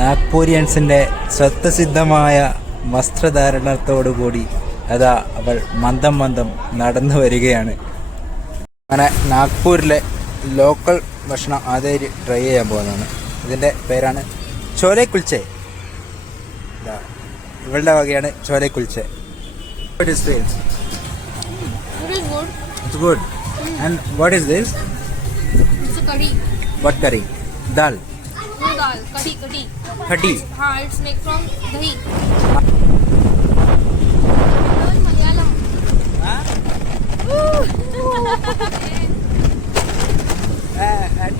നാഗ്പൂരിയൻസിൻ്റെ സ്വത്വസിദ്ധമായ വസ്ത്രധാരണത്തോടുകൂടി അതാ അവൾ മന്ദം മന്ദം നടന്നു വരികയാണ്. അങ്ങനെ നാഗ്പൂരിലെ ലോക്കൽ ഭക്ഷണം ആദ്യമായി ട്രൈ ചെയ്യാൻ പോകുന്നതാണ്. ഇതിൻ്റെ പേരാണ് ചോലെ കുൽച്ചെ. ഇവളുടെ വകയാണ് ചോലെ കുൽച്ചെ. What is this? It is good. It's good. And what is this? It's a curry. What curry? Dal. No dal. Curry. Khati. हाँ, it's made from dahi. Malayalam.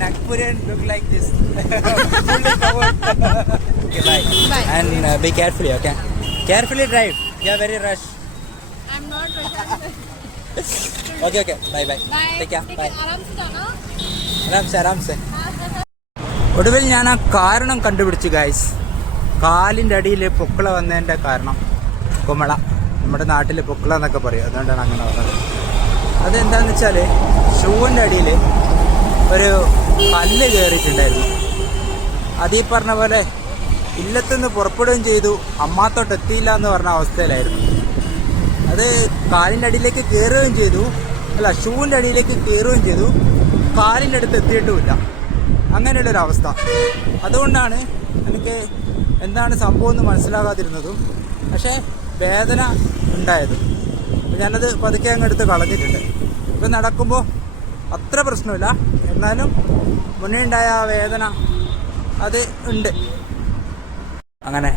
Nagpurian look like this. Fully covered. Okay, bye. Bye. And be carefully, okay? Carefully drive. You are very rush. I'm not rushing. Okay. Bye. Bye. Take care. Bye. आराम से जाना. ആരാം സെ. ഒടുവിൽ ഞാൻ ആ കാരണം കണ്ടുപിടിച്ചു ഗൈസ്. കാലിൻ്റെ അടിയിൽ പൊക്കിള വന്നതിൻ്റെ കാരണം കുമള. നമ്മുടെ നാട്ടിൽ പൊക്കിള എന്നൊക്കെ പറയും. അതുകൊണ്ടാണ് അങ്ങനെ വന്നത്. അതെന്താണെന്ന് വെച്ചാൽ ഷൂവിൻ്റെ അടിയിൽ ഒരു കല്ല് കയറിയിട്ടുണ്ടായിരുന്നു. അതീ പറഞ്ഞ പോലെ ഇല്ലത്തുനിന്ന് പുറപ്പെടുകയും ചെയ്തു, അമ്മാത്തോട്ട് എത്തിയില്ല എന്ന് പറഞ്ഞ അവസ്ഥയിലായിരുന്നു. അത് കാലിൻ്റെ അടിയിലേക്ക് കയറുകയും ചെയ്തു, ഷൂവിൻ്റെ അടിയിലേക്ക് കയറുകയും ചെയ്തു, കാലിൻ്റെ അടുത്ത് എത്തിയിട്ടുമില്ല. അങ്ങനെയുള്ളൊരവസ്ഥ. അതുകൊണ്ടാണ് എനിക്ക് എന്താണ് സംഭവം എന്ന് മനസ്സിലാകാതിരുന്നതും പക്ഷേ വേദന ഉണ്ടായതും. ഞാനത് പതുക്കെ അങ്ങ് എടുത്ത് കളഞ്ഞിട്ടുണ്ട്. ഇപ്പം നടക്കുമ്പോൾ അത്ര പ്രശ്നമില്ല, എന്നാലും മുന്നേ ഉണ്ടായ ആ വേദന അത് ഉണ്ട്. അങ്ങനെ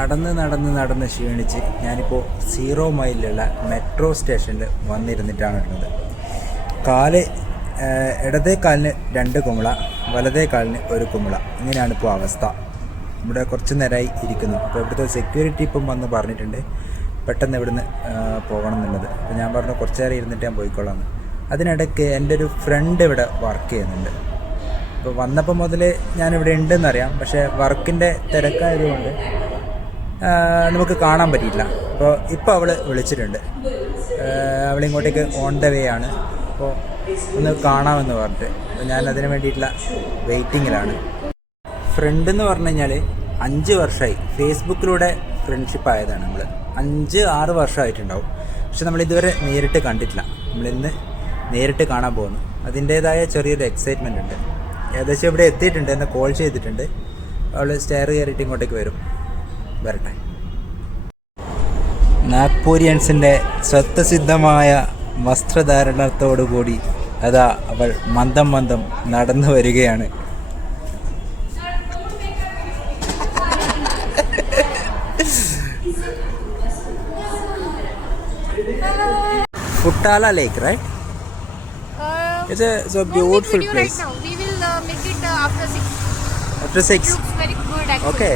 നടന്ന് ക്ഷീണിച്ച് ഞാനിപ്പോൾ 0 മൈലിലുള്ള മെട്രോ സ്റ്റേഷനിൽ വന്നിരുന്നിട്ടാണുള്ളത്. ഇടതേ കാലിന് 2 കുമിള, വലതേ കാലിന് 1 കുമിള. ഇങ്ങനെയാണ് ഇപ്പോൾ അവസ്ഥ. ഇവിടെ കുറച്ച് നേരമായി ഇരിക്കുന്നു. അപ്പോൾ ഇവിടുത്തെ സെക്യൂരിറ്റി ഇപ്പം വന്ന് പറഞ്ഞിട്ടുണ്ട് പെട്ടെന്ന് ഇവിടുന്ന് പോകണം എന്നുള്ളത്. അപ്പോൾ ഞാൻ പറഞ്ഞു കുറച്ച് നേരം ഇരുന്നിട്ട് ഞാൻ പോയിക്കോളാം. അതിനിടയ്ക്ക് എൻ്റെ ഒരു ഫ്രണ്ട് ഇവിടെ വർക്ക് ചെയ്യുന്നുണ്ട്. അപ്പോൾ വന്നപ്പോൾ മുതൽ ഞാനിവിടെ ഉണ്ടെന്നറിയാം, പക്ഷേ വർക്കിൻ്റെ തിരക്കായതുകൊണ്ട് നമുക്ക് കാണാൻ പറ്റിയില്ല. ഇപ്പോൾ അവൾ വിളിച്ചിട്ടുണ്ട്. അവളിങ്ങോട്ടേക്ക് ഓൺ ദ വേ ആണ്. അപ്പോൾ ഒന്ന് കാണാമെന്ന് പറഞ്ഞിട്ട് അപ്പോൾ ഞാൻ അതിന് വേണ്ടിയിട്ടുള്ള വെയിറ്റിങ്ങിലാണ്. ഫ്രണ്ട് എന്ന് പറഞ്ഞു കഴിഞ്ഞാൽ 5 വർഷമായി ഫേസ്ബുക്കിലൂടെ ഫ്രണ്ട്ഷിപ്പ് ആയതാണ്. നമ്മൾ 5-6 വർഷമായിട്ടുണ്ടാവും. പക്ഷെ നമ്മളിതുവരെ നേരിട്ട് കണ്ടിട്ടില്ല. നമ്മളിന്ന് നേരിട്ട് കാണാൻ പോകുന്നു. അതിൻ്റേതായ ചെറിയൊരു എക്സൈറ്റ്മെൻ്റ് ഉണ്ട്. ഏകദേശം ഇവിടെ എത്തിയിട്ടുണ്ട്. എന്നെ കോൾ ചെയ്തിട്ടുണ്ട്. അവൾ സ്റ്റെയർ കയറിയിട്ട് ഇങ്ങോട്ടേക്ക് വരട്ടെ. നാഗ്പൂരിയൻസിൻ്റെ സ്വത്വസിദ്ധമായ വസ്ത്രധാരണത്തോടുകൂടി അതാ അവൾ മന്ദം മന്ദം നടന്നു വരികയാണ്. Futala Lake, right? It's a beautiful place. Right now. We will make it after 6. After 6? It looks very good actually. Okay.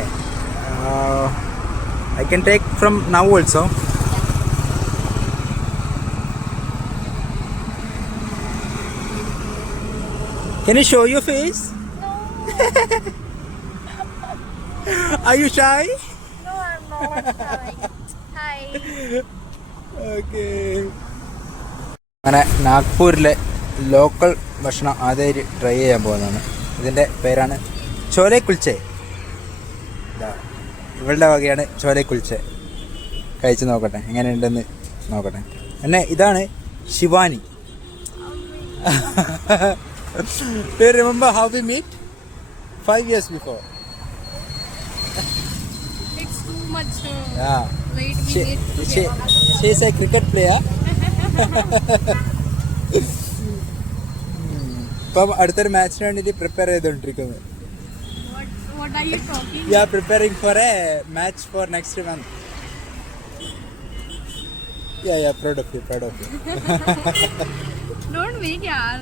I can take from now also. Can you show your face? No. Are you shy? No, I'm not shy. Hi. Okay. അങ്ങനെ നാഗ്പൂരിലെ ലോക്കൽ ഭക്ഷണം ആദ്യമായി ട്രൈ ചെയ്യാൻ പോകുന്നതാണ്. ഇതിൻ്റെ പേരാണ് ചോലെ കുൽച്ചെ. ഇവളുടെ വകയാണ് ചോലെ കുൽച്ചെ. കഴിച്ച് നോക്കട്ടെ എങ്ങനെയുണ്ടെന്ന് നോക്കട്ടെ. എന്നെ ഇതാണ് Shivani. Do you remember how we meet? 5 years before. It's too much Yeah. late we meet together. She is a cricket player. ഇപ്പം അടുത്തൊരു മാച്ചിന് വേണ്ടിയിട്ട് പ്രിപ്പയർ ചെയ്തുകൊണ്ടിരിക്കുന്നത്. What are you talking? We are preparing for a match for next month. Yeah, proud of you. Don't wait, yaar.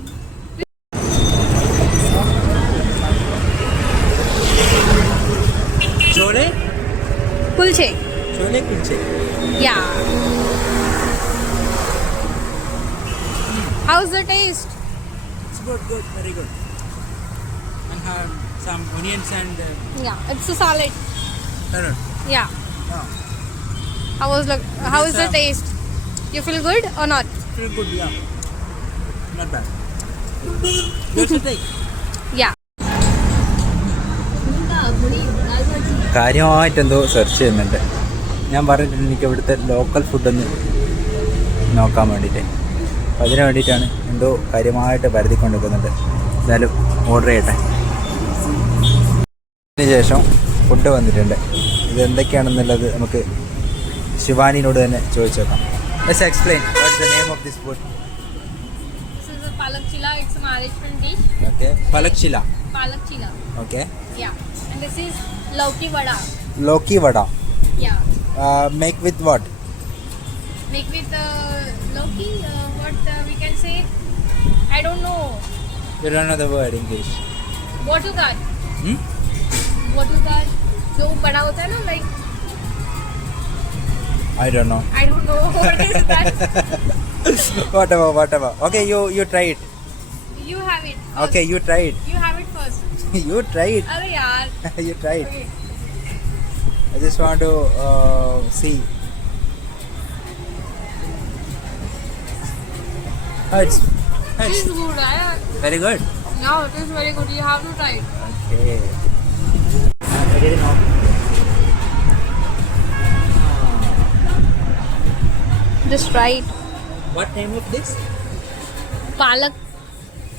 Chole Kulche. kulche. Yeah. How's the taste? It's good, very good. And have some onions and Yeah, it's a salad. carrot. Yeah. Yeah. How is the taste? You feel good or not? Feel good, yeah. Not bad. You should take. Yeah. കാര്യമായിട്ട് എന്തോ സെർച്ച് ചെയ്യുന്നുണ്ട്. ഞാൻ പറഞ്ഞിട്ടുണ്ട് എനിക്ക് ഇവിടുത്തെ ലോക്കൽ ഫുഡൊന്ന് നോക്കാൻ വേണ്ടിയിട്ട്. അപ്പോൾ അതിന് വേണ്ടിയിട്ടാണ് എന്തോ കാര്യമായിട്ട് പരതിക്കൊണ്ട് നിൽക്കുന്നുണ്ട്. എന്തായാലും ഓർഡർ ചെയ്യട്ടെ. അതിനുശേഷം ഫുഡ് വന്നിട്ടുണ്ട്. ഇതെന്തൊക്കെയാണെന്നുള്ളത് നമുക്ക് ശിവാനിനോട് തന്നെ ചോദിച്ചു നോക്കാം. Let's explain what's the name of this food. This is a palak chila. It's a Maharashtrian dish. Okay, palak chila. Palak chila. Okay, Yeah. And this is lauki vada. Lauki vada. Yeah. Make with what? Make with lauki. What we can say? I don't know. You don't know the word English. Bottle guard. Hmm? Bottle guard. जो बड़ा होता है ना, like I don't know. I don't know what is that. Whatever. Okay, you try it. You have it. First. Okay, you try it. You have it first. You try it. अरे यार. You try it. Okay. I just want to see. It's It is good, right? very good. No, it is very good. You have to try it. Okay. I didn't know. Just try it. What name of this? Palak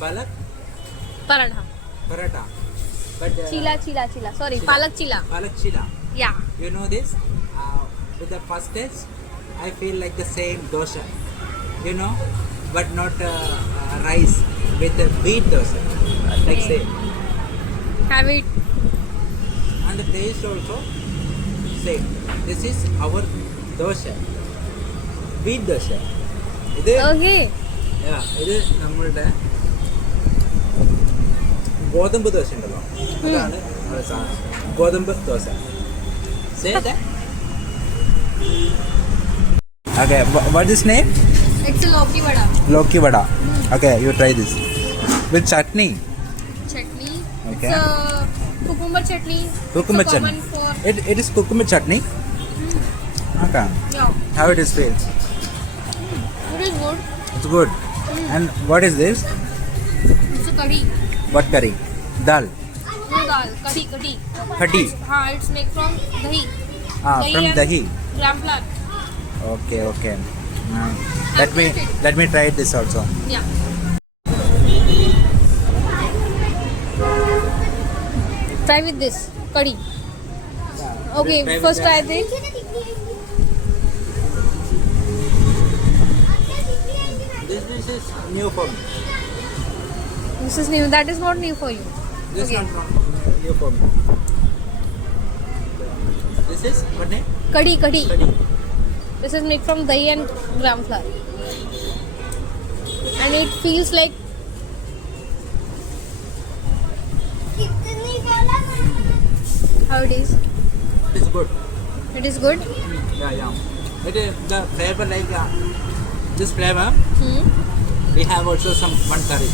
Palak paratha. paratha. But Chila. Sorry, Chila. palak chila. Palak chila. Yeah. You know this? With the first taste, I feel like the same dosa. You know, but not rice with the wheat dosa. Like Okay. same. Have it. And the taste also same. This is our dosa. Wheat dosa. ഇത് Okay. ഇത് നമ്മളുടെ ഗോതമ്പ് ദോശ ഉണ്ടല്ലോ, അതാണ് നമ്മുടെ സാധനം. ഗോതമ്പ് dosa. Okay, what is name? It's a lauki vada. Loki vada. Okay, you try this with chutney. Chutney. Okay. It's a cucumber chutney. Cucumber It's a chutney. common for. It is cucumber chutney. Okay. Yeah. How it is feel? It is good. It's good. And what is this? It's a curry. What curry? Dal. No dal. Curry. Kadi. हाँ, it's made from dahi. From and dahi. Gram flour. Okay. Let me try this also. Yeah. Try with this curry. Okay, Try with first that. try this. This dish is new for me. This is new. That is not new for you. This Okay. one new for me. This is what name? Curry. Kadi. This is made from dahi and gram flour. And it feels like how it is. It's good. It is good. Yeah. It is the flavor like this flavor. Hmm. We have also some one curry.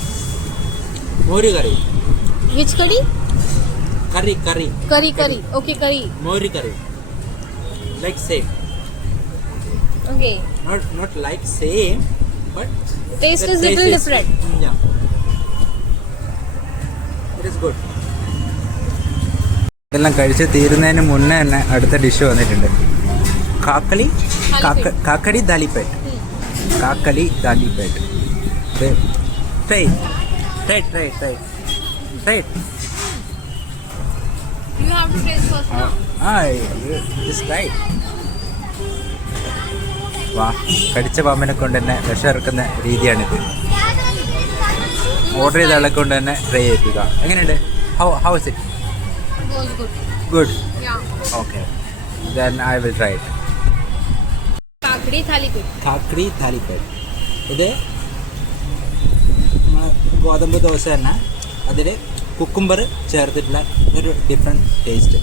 Mori curry. Which curry? Curry. Curry. Okay, curry. Mori curry. Like same. Okay. Not like same, but Taste the is little different. Yeah. It is good. ഇതെല്ലാം കഴിച്ച് തീരുന്നതിന് മുന്നേ തന്നെ അടുത്ത ഡിഷ് വന്നിട്ടുണ്ട്. കാക്കടി ദാലിപ്പേട്ട്. കാക്കലി ദാലിപ്പേട്ട്. Try. You have to taste first now. Just right. വാ, കടിച്ച പാമ്പിനെ കൊണ്ട് തന്നെ വിഷമിറക്കുന്ന രീതിയാണിത്. ഓർഡർ ചെയ്ത ആളെ കൊണ്ട് തന്നെ ട്രൈ ചെയ്യിപ്പിക്കുക. എങ്ങനെയുണ്ട്? How is it? It was good. Good. Yeah. Okay. Then I will try it. Kakdi thalipet. കാക്കടി താലിപ്പേട്ട്. ഇത് ഗോതമ്പ് ദോശ തന്നെ, അതിൽ കുക്കുംബർ ചേർത്തിട്ടുള്ള ഒരു ഡിഫറെൻറ്റ് ടേസ്റ്റ്.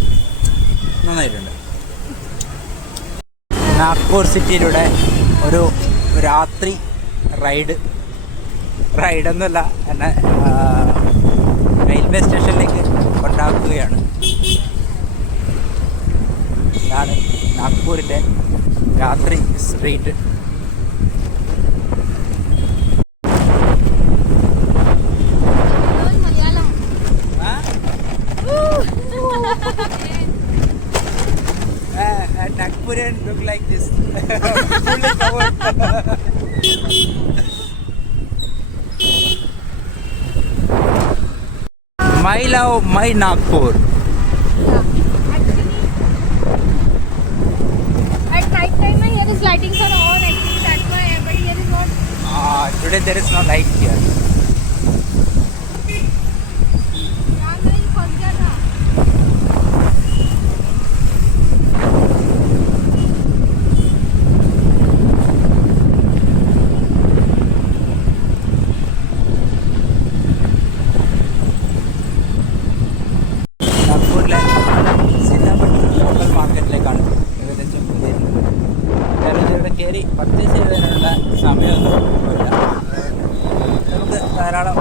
നന്നായിട്ടുണ്ട്. നാഗ്പൂർ സിറ്റിയിലൂടെ ഒരു രാത്രി റൈഡൊന്നുമല്ല എന്നെ റെയിൽവേ സ്റ്റേഷനിലേക്ക് കൊണ്ടാക്കുകയാണ്. ഇതാണ് നാഗ്പൂരിൻ്റെ രാത്രി street. Nagpurian look like this. Fully covered. My love, my Nagpur. Actually, at night time, here is lightings are on. Actually, that's why. But here is not. Today there is no light here. यहाँ मैं फंस गया था. നാഗ്പൂരിലെ സിന്നാപട്ടി ലോക്കൽ മാർക്കറ്റിലേക്കാണ് ഏകദേശം വരുന്നത്. കാരണം ഇവിടെ കയറി പർച്ചേസ് ചെയ്യുന്നതിനുള്ള സമയമൊന്നും ഇല്ല. നമുക്ക് ധാരാളം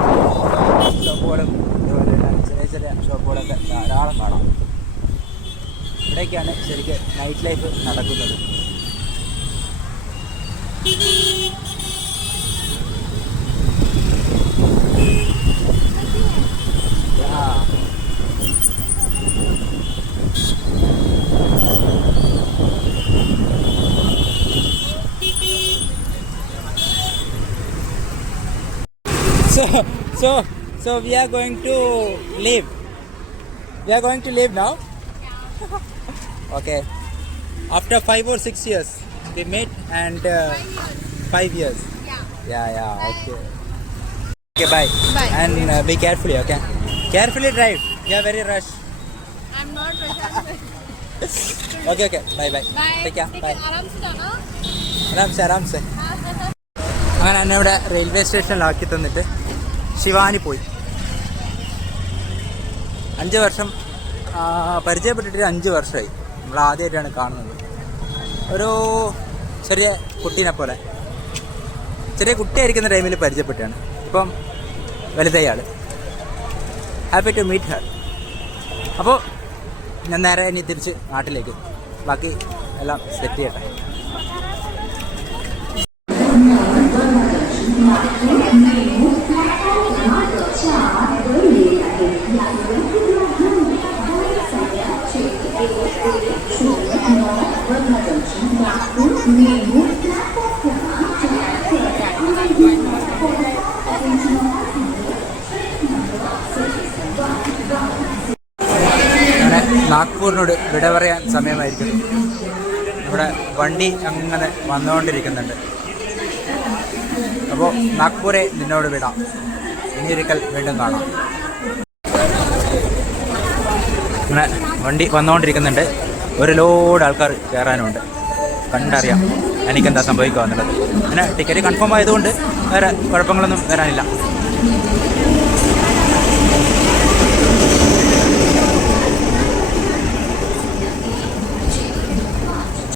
ഷോപ്പുകളും അതുപോലെ തന്നെ ചെറിയ ചെറിയ ഷോപ്പുകളൊക്കെ ധാരാളം കാണാം. ഇവിടേക്കാണ് ശരിക്കും നൈറ്റ് ലൈഫ് നടക്കുന്നത്. So we are going to leave. We are going to leave now. Okay. After 5 or 6 years, we met and 5 years. Yeah. Okay. Okay, bye. Bye. And be carefully. Okay. Carefully drive. You are very rush. I'm not Prashant. Okay. Bye. Bye. Take care. Bye. आराम से जाना. ആരാം സെ അങ്ങനെ എന്നെ ഇവിടെ റെയിൽവേ സ്റ്റേഷനിലാക്കി തന്നിട്ട് ശിവാനി പോയി. 5 വർഷം പരിചയപ്പെട്ടിട്ട് 5 വർഷമായി. നമ്മൾ ആദ്യമായിട്ടാണ് കാണുന്നത്. ഒരു ചെറിയ കുട്ടീനെ പോലെ, ചെറിയ കുട്ടിയായിരിക്കുന്ന ടൈമിൽ പരിചയപ്പെട്ടാണ്. ഇപ്പം വലുതായി ആൾ. Happy to meet her. അപ്പോൾ ഞാൻ നേരെ ഇനി തിരിച്ച് നാട്ടിലേക്ക്, ബാക്കി എല്ലാം സെറ്റ് ചെയ്യട്ടെ. അങ്ങനെ നാഗ്പൂരിനോട് വിട പറയാൻ സമയമായിരിക്കും. ഇവിടെ വണ്ടി അങ്ങനെ വന്നുകൊണ്ടിരിക്കുന്നുണ്ട്. അപ്പോൾ നാഗ്പൂരെ നിന്നോട് വിടാം. ഇനിയൊരിക്കൽ വീണ്ടും കാണാം. അങ്ങനെ വണ്ടി വന്നുകൊണ്ടിരിക്കുന്നുണ്ട്. ഒരു ലോഡ് ആൾക്കാർ കയറാനുണ്ട്. കണ്ടറിയാം എനിക്കെന്താ സംഭവിക്കുക എന്നുള്ളത്. അങ്ങനെ ടിക്കറ്റ് കൺഫേം ആയതുകൊണ്ട് വേറെ കുഴപ്പങ്ങളൊന്നും വരാനില്ല.